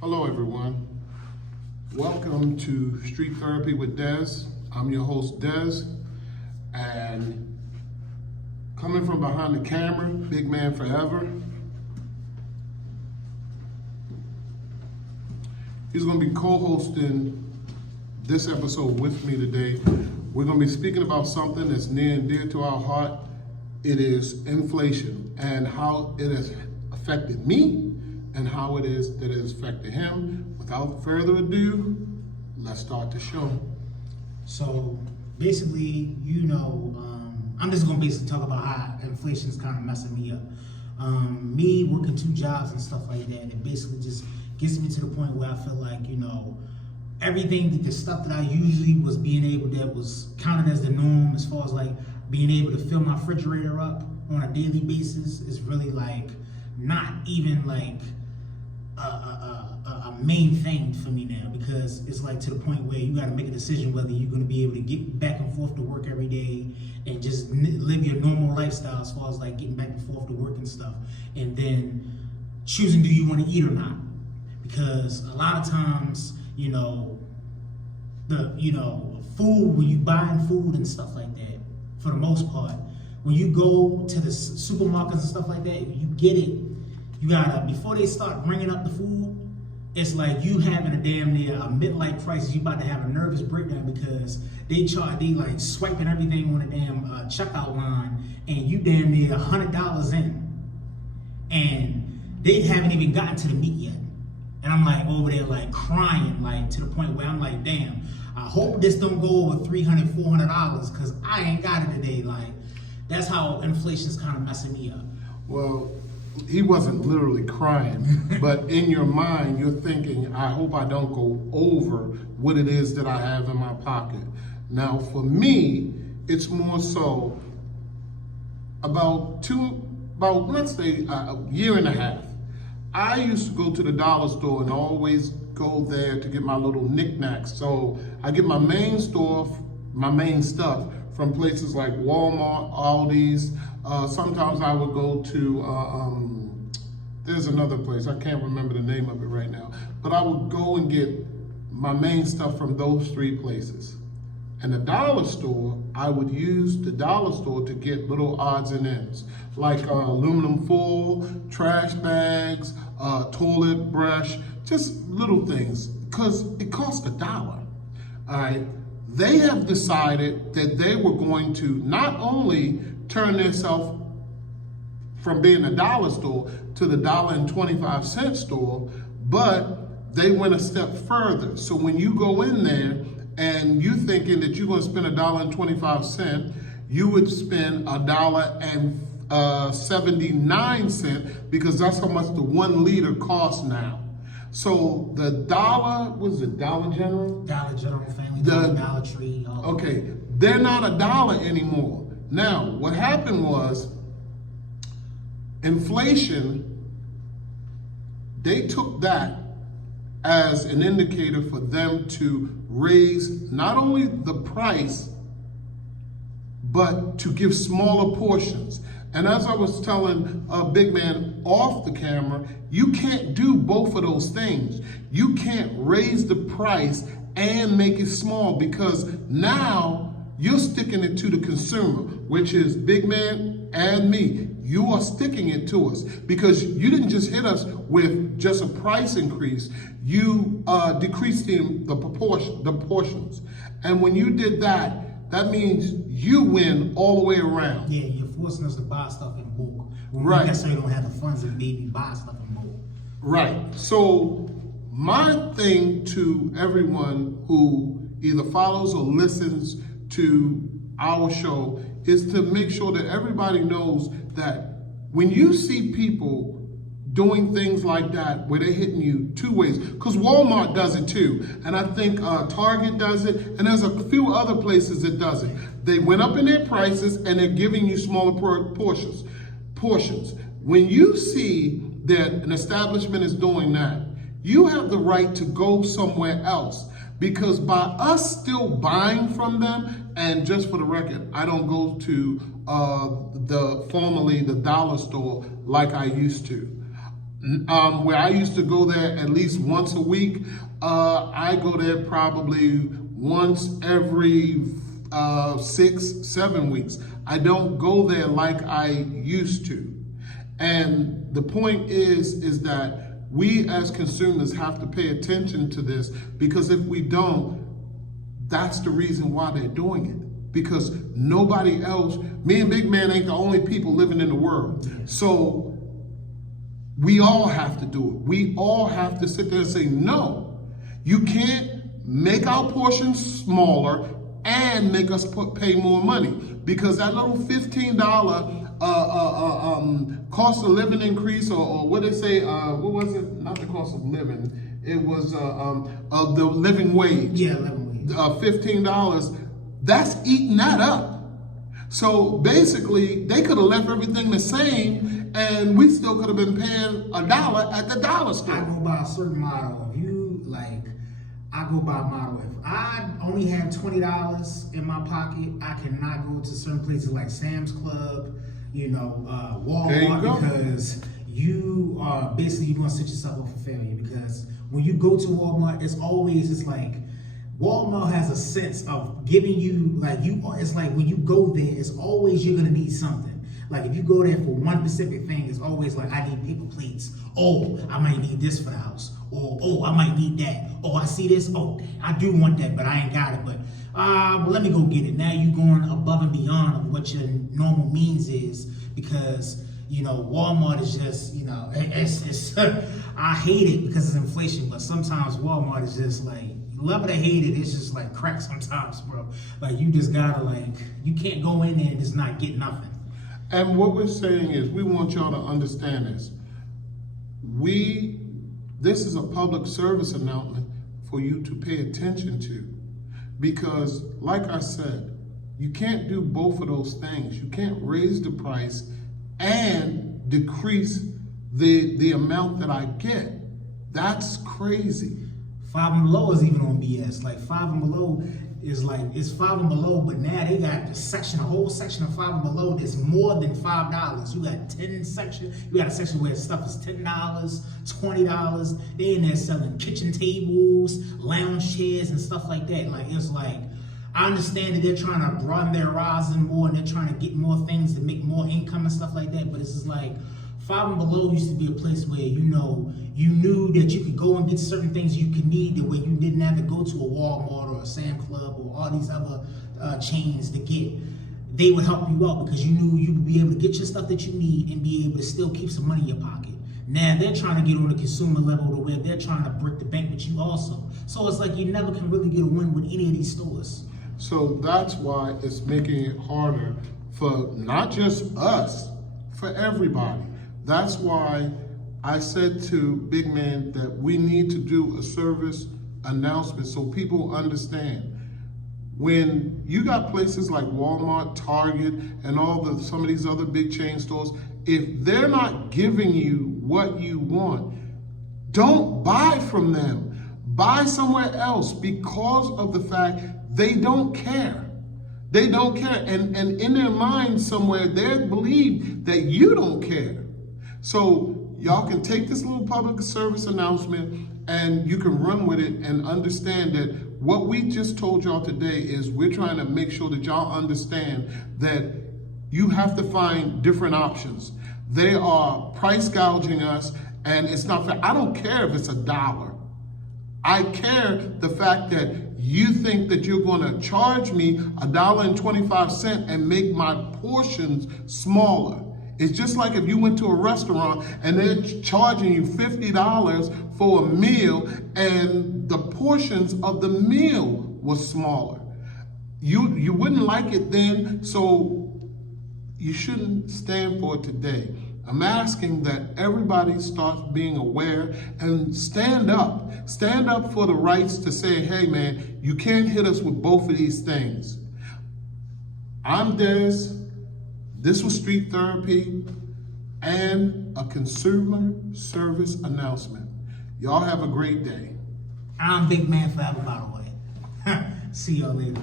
Hello everyone. Welcome to Street Therapy with Dez. I'm your host Dez, and coming from behind the camera, Big Man Forever. He's going to be co-hosting this episode with me today. We're going to be speaking about something that's near and dear to our heart. It is inflation and how it has affected me and how it is that it has affected him. Without further ado, let's start the show. So basically, I'm just gonna basically talk about how inflation is kind of messing me up. Me working two jobs and stuff like that, it basically just gets me to the point where I feel like, everything that the stuff that I usually was being able, that was counted as the norm as far as like being able to fill my refrigerator up on a daily basis is really like not even like a main thing for me now, because it's like to the point where you got to make a decision whether you're going to be able to get back and forth to work every day and just live your normal lifestyle as far as like getting back and forth to work and stuff, and then choosing do you want to eat or not. Because a lot of times, food, when you buying food and stuff like that, for the most part, when you go to the supermarkets and stuff like that, you get it. You gotta, before they start bringing up the food, it's like you having a damn near a midlife crisis. You about to have a nervous breakdown because they like swiping everything on the damn checkout line, and you damn near $100 in, and they haven't even gotten to the meat yet. And I'm like over there like crying, like to the point where I'm like, damn, I hope this don't go over $300, $400 because I ain't got it today. Like, that's how inflation's kind of messing me up. Well, he wasn't literally crying, but in your mind, you're thinking, I hope I don't go over what it is that I have in my pocket. Now, for me, it's more so let's say a year and a half. I used to go to the dollar store and always go there to get my little knickknacks. So I get my main stuff from places like Walmart, Aldi's. Sometimes I would go to, there's another place, I can't remember the name of it right now, but I would go and get my main stuff from those three places. And the dollar store, I would use the dollar store to get little odds and ends, like aluminum foil, trash bags, toilet brush, just little things, because it costs $1. All right. They have decided that they were going to not only turn themselves from being a dollar store to the $1.25 store, but they went a step further. So when you go in there and you thinking that you're going to spend $1.25, you would spend $1.79, because that's how much the 1 liter costs now. So the Dollar General? Dollar General, Family Dollar, Dollar Tree. Okay, they're not $1 anymore. Now, what happened was inflation, they took that as an indicator for them to raise not only the price, but to give smaller portions. And as I was telling Big Man off the camera, you can't do both of those things. You can't raise the price and make it small, because now you're sticking it to the consumer, which is Big Man and me. You are sticking it to us because you didn't just hit us with just a price increase. You decreased the portions. And when you did that, that means you win all the way around. Yeah, you're forcing us to buy stuff in bulk. When Right. We necessarily don't have the funds to maybe buy stuff in bulk. Right. So my thing to everyone who either follows or listens to our show is to make sure that everybody knows that when you see people doing things like that, where they're hitting you two ways, because Walmart does it too, and I think Target does it, and there's a few other places that does it. They went up in their prices and they're giving you smaller portions. When you see that an establishment is doing that, you have the right to go somewhere else, because by us still buying from them, and just for the record, I don't go to formerly the dollar store like I used to. Where I used to go there at least once a week, I go there probably once every 6-7 weeks. I don't go there like I used to. And the point is that we as consumers have to pay attention to this, because if we don't, that's the reason why they're doing it. Because nobody else, me and Big Man ain't the only people living in the world. So we all have to do it. We all have to sit there and say, no, you can't make our portions smaller and make us pay more money. Because that little $15 cost of living increase, or what they say, what was it? Not the cost of living. It was of the living wage. Yeah, living wage. $15. That's eating that up. So basically, they could have left everything the same, and we still could have been paying $1 at the dollar store. I go by a certain model. If you like, I go by a model. If I only have $20 in my pocket, I cannot go to certain places like Sam's Club, Walmart, because you are basically you're gonna set yourself up for failure. Because when you go to Walmart, it's like Walmart has a sense of giving you it's like when you go there, it's always you're gonna need something. Like if you go there for one specific thing, it's always like, I need paper plates. Oh, I might need this for the house. Or, oh, I might need that. Oh, I see this. Oh, I do want that, but I ain't got it. But let me go get it. Now you're going above and beyond of what your normal means is, because Walmart is just, it's I hate it because it's inflation, but sometimes Walmart is just like, love it or hate it, it's just like crack sometimes, bro. Like you just gotta you can't go in there and just not get nothing. And what we're saying is, we want y'all to understand this. This is a public service announcement for you to pay attention to. Because, like I said, you can't do both of those things. You can't raise the price and decrease the amount that I get. That's crazy. Five and Below is even on BS. Like Five and Below is it's Five and Below, but now they got a whole section of Five and Below that's more than $5. You got 10 section. You got a section where stuff is $10, $20. They in there selling kitchen tables, lounge chairs, and stuff like that. I understand that they're trying to broaden their horizon more, and they're trying to get more things to make more income and stuff like that. But it's just like Five and Below used to be a place where you knew that you could go and get certain things you could need, the way you didn't have to go to a Walmart or a Sam Club or all these other chains to get. They would help you out because you knew you would be able to get your stuff that you need and be able to still keep some money in your pocket. Now they're trying to get on the consumer level to where they're trying to break the bank with you also. So it's like you never can really get a win with any of these stores. So that's why it's making it harder for not just us, for everybody. That's why I said to Big Man that we need to do a service announcement so people understand. When you got places like Walmart, Target, and some of these other big chain stores, if they're not giving you what you want, don't buy from them. Buy somewhere else, because of the fact they don't care. They don't care. And in their mind somewhere, they believe that you don't care. So y'all can take this little public service announcement and you can run with it and understand that what we just told y'all today is we're trying to make sure that y'all understand that you have to find different options. They are price gouging us, and it's not fair. I don't care if it's $1. I care the fact that you think that you're going to charge me $1.25 and make my portions smaller. It's just like if you went to a restaurant and they're charging you $50 for a meal and the portions of the meal was smaller. You wouldn't like it then, so you shouldn't stand for it today. I'm asking that everybody starts being aware and stand up. Stand up for the rights to say, hey man, you can't hit us with both of these things. I'm Des. This was Street Therapy and a consumer service announcement. Y'all have a great day. I'm Big Man Forever, by the way. See y'all later.